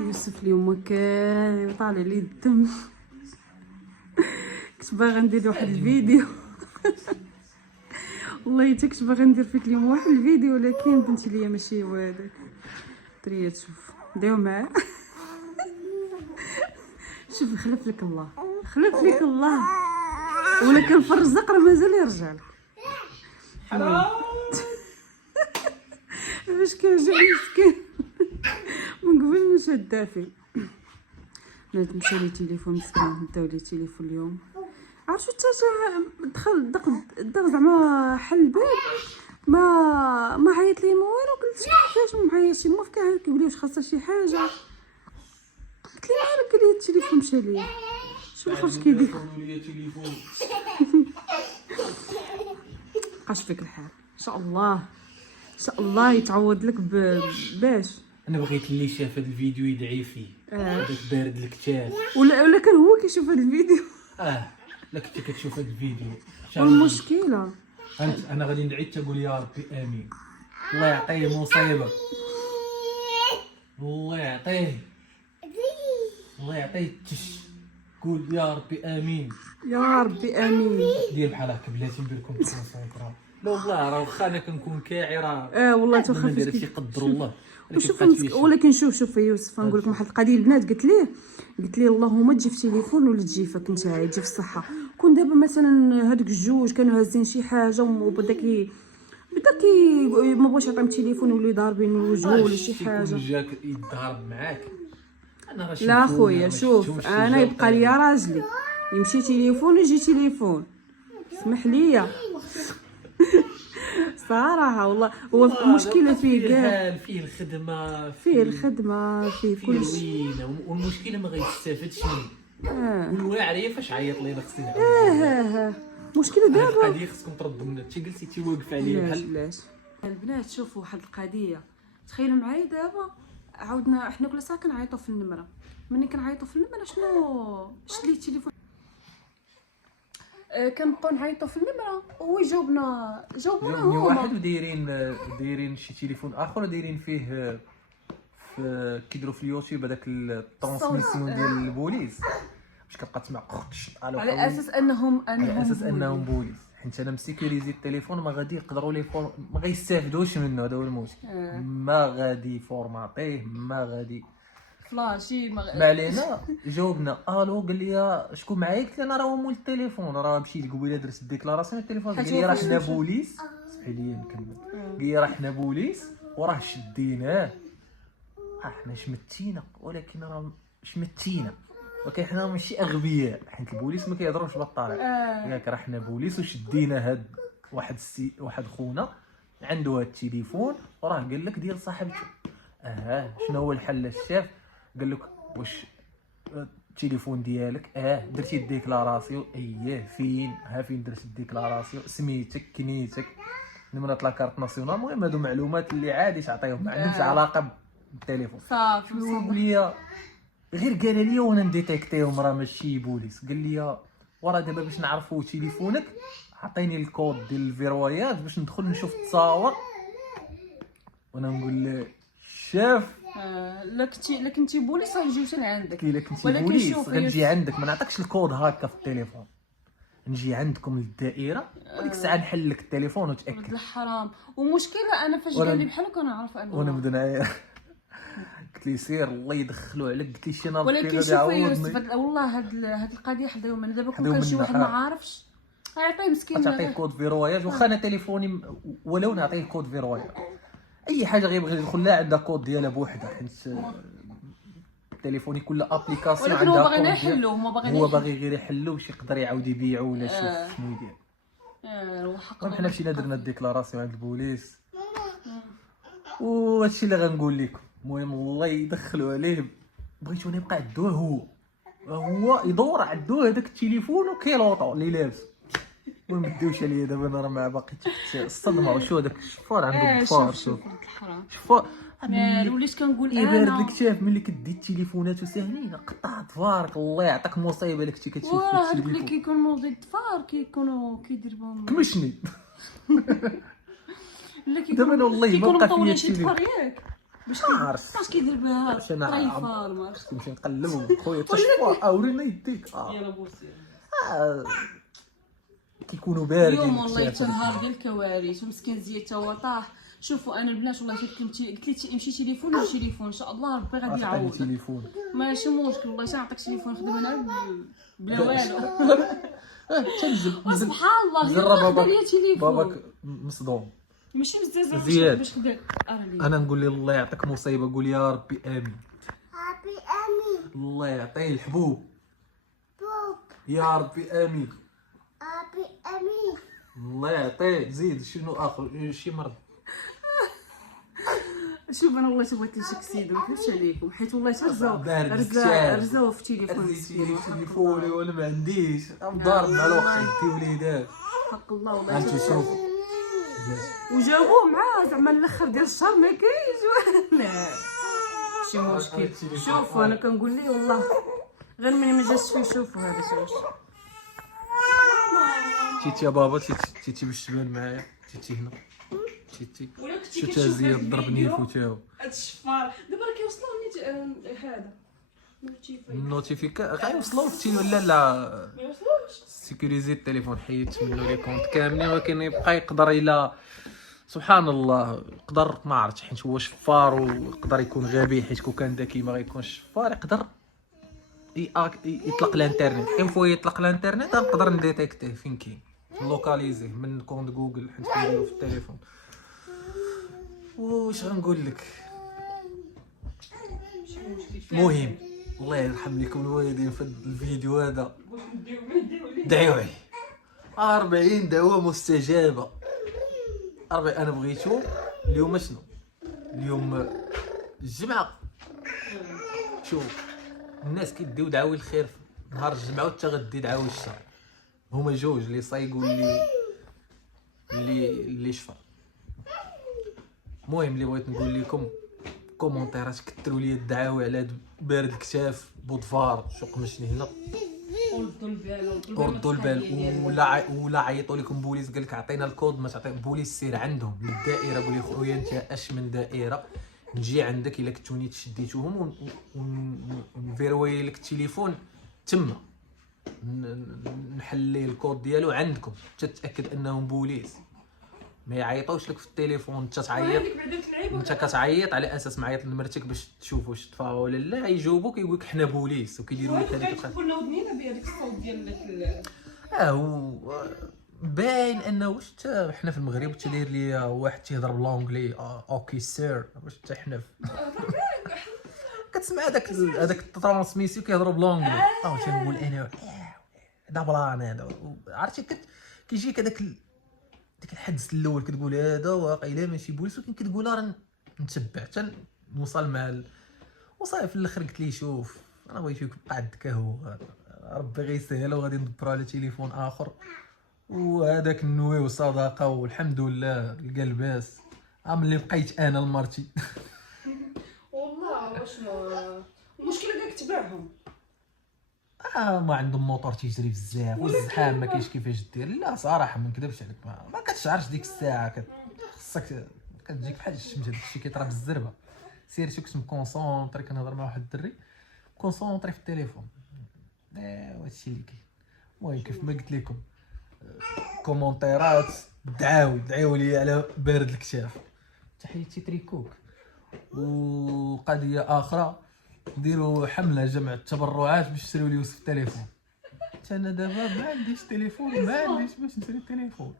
يوسف اليوم كان طالع لي الدم. كنت باغا ندير واحد الفيديو. والله حتى كنت باغا ندير فيك اليوم واحد الفيديو، ولكن بنتي ليا ماشي هو هذاك. دريه تشوف داو معاه. شوف خلف لك الله، خلف لك الله. ولكن في الرزق راه مازال يرجع لك. حرام. باش كيرجع مسكين من قبل ما شاد فيه. بنات مشى لي تليفون مسكين، داو لي تليفون اليوم. عرفتو حتى دخل دق زعما حل الباب، ما عيط لي ما والو. قلت كيفاش ما عيطش؟ ما فكاع كيقول لي واش خاصها شي حاجه. قلت لي مالك؟ قال لي التليفون مشى ليا. شنو خرج كيدير؟ بقاش فيك الحال ان شاء الله، ان شاء الله يتعوض لك باش. انا بغيت اللي شاف هذا الفيديو يدعي فيه. هذاك بارد الكتاب. ولكن هو كيشوف هذا الفيديو. لا كنت كتشوف هذا الفيديو. والمشكله انا غادي ندعي تقول يا ربي امين. الله يعطيه مصيبه، الله يعطيه، الله يعطيه تش. قول يا ربي امين، يا ربي امين. دير بحال هكا بلاتي ندير لكم راه. لا والله راه واخا انا كنكون كاعي راه والله توخا ما دارتش قدر الله. ولكن شوف يوسف، نقول لكم واحد القضيه. البنات قلت ليه اللهم تجي في التليفون ولا تجي فيك انت، تجي في الصحه. كون دابا مثلا هذوك الجوج كانوا هازين شي حاجه وبدا ما بغاش يعطيهم التليفون يوليو ضاربين وجهه ولا شي حاجه. جاك يتضارب معاك. انا راه لا خويا شوف، انا يبقى لي راجلي، يمشي تليفون يجي تليفون. اسمح لي صراحه والله. هو المشكله فيه كاع، فيه الخدمه، فيه كل شيء. والمشكله ما غيستافدش منه. والواعر هي فاش عيط لينا خصني مشكله دابا القضيه خصكم تردوا منها. انت جلسي تيوقف عليا بحال علاش. البنات شوفوا واحد القضيه، تخيلوا معايا دابا عاودنا حنا كل ساعه كنعيطوا في النمره. ملي كنعيطوا في النمره شنو شد لي التليفون، كنبقاو نعيطوا في النمره وهو جاوبنا هما واحد. ودايرين شي تليفون اخر ودايرين فيه كيديروا في اليوتيوب هذاك الترانسميسيون ديال البوليس، باش كتبقى تسمع على اساس انهم بوليس. حيت انا مسيكوريزي التليفون، ما غادي يقدروا لي ما غيستافدوش منه. هذا هو المشكل. ما غادي فورماطيه، ما غادي فلاشي ما علينا. جاوبنا الو، قال لي شكون معايا؟ قلت له انا راه مول التليفون، راه مشيت قبيله درت الديكلاراسيون التليفون. قال لي راه حنا بوليس. سمحي لي نكمل. قال لي راه حنا بوليس وراه شديناه. حنا شمتينا، ولكن راه شمتينا، ولكن حنا ماشي اغبياء، حيت البوليس ما كيهضروش بالطريقه. قال لك راه حنا بوليس وشدينا هاد واحد خونا عنده هاد التليفون، وراه قال لك ديال صاحبته. شنو هو الحل الشاف؟ قال لك واش التليفون ديالك درتي الديكلاراسيون؟ فين؟ فين درت الديكلاراسيون؟ سميتك، كنيتك، نمرة لاكارت ناسيونال. المهم هادو معلومات اللي عادي تعطيهم، ما عندهمش علاقه بالتليفون. صافي قال لي غير قال لي وانا نديتيكتيهم راه ماشي بوليس. قال لي وراه دابا باش نعرفوا تليفونك عطيني الكود ديال الفيرويات باش ندخل نشوف التصاور. وانا نقول له شاف لا كنتي بوليس غنجيو حتى لعندك. الا كنتي بوليس غنجي عندك، ما نعطيكش الكود هكا في التليفون، نجي عندكم للدائره وديك الساعه نحل لك التليفون وتاكد. ولد الحرام. ومشكله انا فاش قال لي بحال هكا نعرف انه وانا نبدا نعيط. قلت لي سير الله يدخلوا عليك. قلت لي شي نهار ولكن شوف يوسف، والله هاد القضيه حدا يوم انا دابا كون كان شي واحد ما عارفش غيعطيه مسكين. تعطيه كود فيروياج. واخا انا تليفوني ولو نعطيه كود فيروياج، اي حاجه غيبغي يدخل لها عندها كود ديالها بوحدها، حيت تليفوني كل ابليكاسيون عندها كود. ولكن هو باغي غير يحلو باش يقدر يعاود يبيعو ولا شوف شنو يدير. المهم حنا مشينا درنا الديكلاراسيون عند البوليس وهادشي اللي غنقول لكم. المهم الله يدخلوا عليه. بغيتو نبقى عندوه هو يدور عندوه هذاك التليفون وكيلوطو اللي لابس. وما بداوش عليا دابا. انا راه ما باقي تحت الصدمه. وشو هذاك الشفار عنده بفار. شوف وليت كنقول بارد لك شاف ملي كدي التليفونات وساهلين قطع ظفارك. الله يعطيك مصيبه لك كتشوف هذوك اللي كيكونوا ضد الظفار كيكونوا كيدير بهم كمشني. لا دابا انا والله ما بقى فيا التليفون. باش كيدير بها أنا طريفه ما عرفتش. نمشي نقلب خويا تشفى ورينا يديك يلا بوسي. كيكونوا باردين اليوم والله حتى نهار ديال الكوارث ومسكين زياد تا هو طاح. شوفوا انا البنات والله قلت لي امشي تليفون ولا تليفون ان شاء الله ربي غادي يعوض. تليفون ماشي مشكل والله نعطيك تليفون نخدم انا بلا والو. تنزل سبحان الله زرب خدم ليا تليفون باباك مصدوم ماشي بزاف زياد. باش خدام. انا نقول لي الله يعطيك مصيبه، قول يا ربي امين. ربي امين. الله يعطيه الحبوب بوب. يا ربي امين. ربي امين. الله يعطيه. زيد شنو اخر شي مرض؟ شوف انا والله بغيت نشك سيد ما كنتش عليكم حيت والله بارد رزاو في التليفون في تليفوني وانا ما عنديش ضارب مع الوقت عندي وليدات. حق الله والله. انت شوف وجابوه معاه زعما الاخر ديال الشهر ما كاينش. لا شي مشكل. شوفوا انا كنقول ليه والله غير ملي ما جاش فيه. شوفوا هذا شوف تيتي يا بابا تيتي باش تبان معايا. تيتي هنا تيتي شو تا زياد ضربني فوتاو. هاد الشفار دابا راه كيوصلوا نيت هذا النوتيفيكا غيوصلوا لك ولا لا ما يوصلوش. سيكوريزي التليفون حيدت منه لي كونت كاملين، ولكن يبقى يقدر الى سبحان الله يقدر ما عرفتش حيت هو شفار ويقدر يكون غبي حيت كون كان ذكي ما غيكونش شفار. يقدر يطلق الانترنت. اون فوا يطلق الانترنت نقدر نديتيكتيه فين كاين نلوكاليزيه من كونت جوجل حيت كنديرو في التليفون. واش غنقول لك مهم الله يرحم لكم الوالدين في الفيديو هذا. دعيو عليه 40 دعوة مستجابة. انا بغيتو اليوم شنو اليوم الجمعة. شوف الناس كيديو دعاوي الخير في نهار الجمعة وانت غدي دعاوي الشر. هما جوج اللي صايقوا اللي شفا. المهم اللي بغيت نقول لكم كومونتيرات كثروا لي الدعاوي على هاد بارد الكتاف بودفار شو قمشني هنا. ردوا البال ولا عيطوا لكم بوليس قال لك عطينا الكود ما تعطي بوليس. سير عندهم للدائره قول لي خويا انت اش من دائره نجي عندك الا كنتوني تشديتوهم ونفيروي لك التليفون تما نحلي الكود ديالو عندكم تتاكد انهم بوليس. ما يعيطوش لك في التليفون انت تعيط. انت كتعيط على اساس معيط لمرتك باش تشوف واش طفا ولا لا. يجاوبوك يقول لك حنا بوليس وكيديروا لك هذيك كنا ودنينا بهذاك الصوت ديال هو باين انه حتى حنا في المغرب تدير لي واحد تيهضر بالانجلي اوكي سير واش حتى حنا كتسمع هذاك الترانسميسيون كيهضروا بالانجلي تنقول انا هذا بلان هذا. عرفتي كيجيك هذاك ديك الحدس الاول كتقول هذا واقيلا ماشي بوليس ولكن كتقول راه نتبع حتى نوصل مع وصافي. في الاخر قلت لي شوف انا بغيت يبقى عندك هو ربي غيسهل وغادي ندبروا على تليفون اخر وهذاك النوي وصداقه والحمد لله لقى لباس. ملي بقيت انا لمرتي والله واشنو المشكله كاع تبعهم. ما عندهم موطور تيجري بزاف والزحام ما كاينش كيفاش دير. لا صراحه ما نكذبش عليك ما كتشعرش ديك الساعه خصك كتجيك بحال الشمس. هذا الشيء كيطرا بالزربه. سيرتو كنت مكونسونطري كنهضر مع واحد الدري كونسونطري في التليفون. هادشي اللي كاين. المهم كيف ما قلت لكم كومونتيرات دعاو لي على بارد الكتاف. تحياتي تريكوك. وقضيه اخرى نديروا حمله جمع التبرعات باش نشريو لي يوسف التليفون. انا دابا ما عنديش تليفون ما عنديش باش نشري التليفون.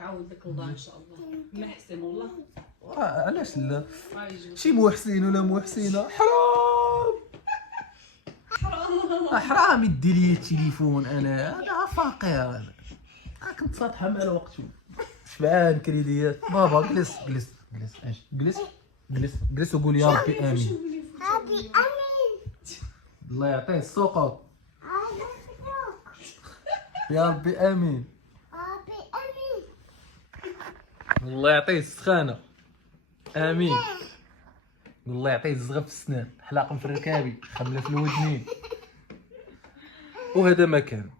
عاود لك الله ان شاء الله. محسن والله علاش لا شي محسن ولا محسنه حرام يدي لي التليفون. انا هذا فقير انا كنت فاتحه مع الوقت شبعان كريديات. بابا جلس وقول يا ربي امين. ربي امين. الله يعطيه السقط يا ربي امين. ربي امين. الله يعطيه السخانه امين. الله يعطيه الزغب في السنان حلاق في ركابي خمله في الودنين. وهذا ما كان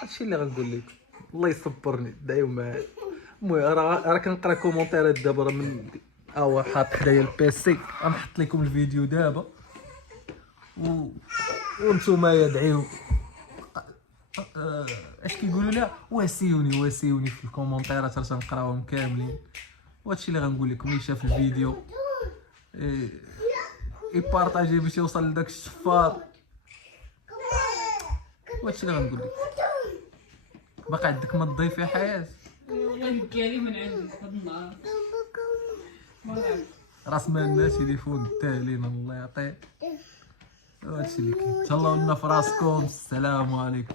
هادشي اللي غنقول لك. الله يصبرني دعيو معايا. المهم راه كنقرا كومونتيرات دابا راه من حاط حدايا البيسي. غنحط لكم الفيديو دابا وانتم يدعيو اش كيقولوا لها واسيوني في الكومونتيرات راه تنقراوهم كاملين. وهادشي اللي غنقول لكم. اللي شاف الفيديو يبارطاجي باش يوصل لداك الشفار. وهادشي اللي غنقول لك. باقي عندك ما تضيف يا حياه؟ والله كالي من عندي هاد النهار راس مالنا تليفون التالين الله يعطيه. هادشي اللي كاين. تهلاو لنا في راسكم. السلام عليكم.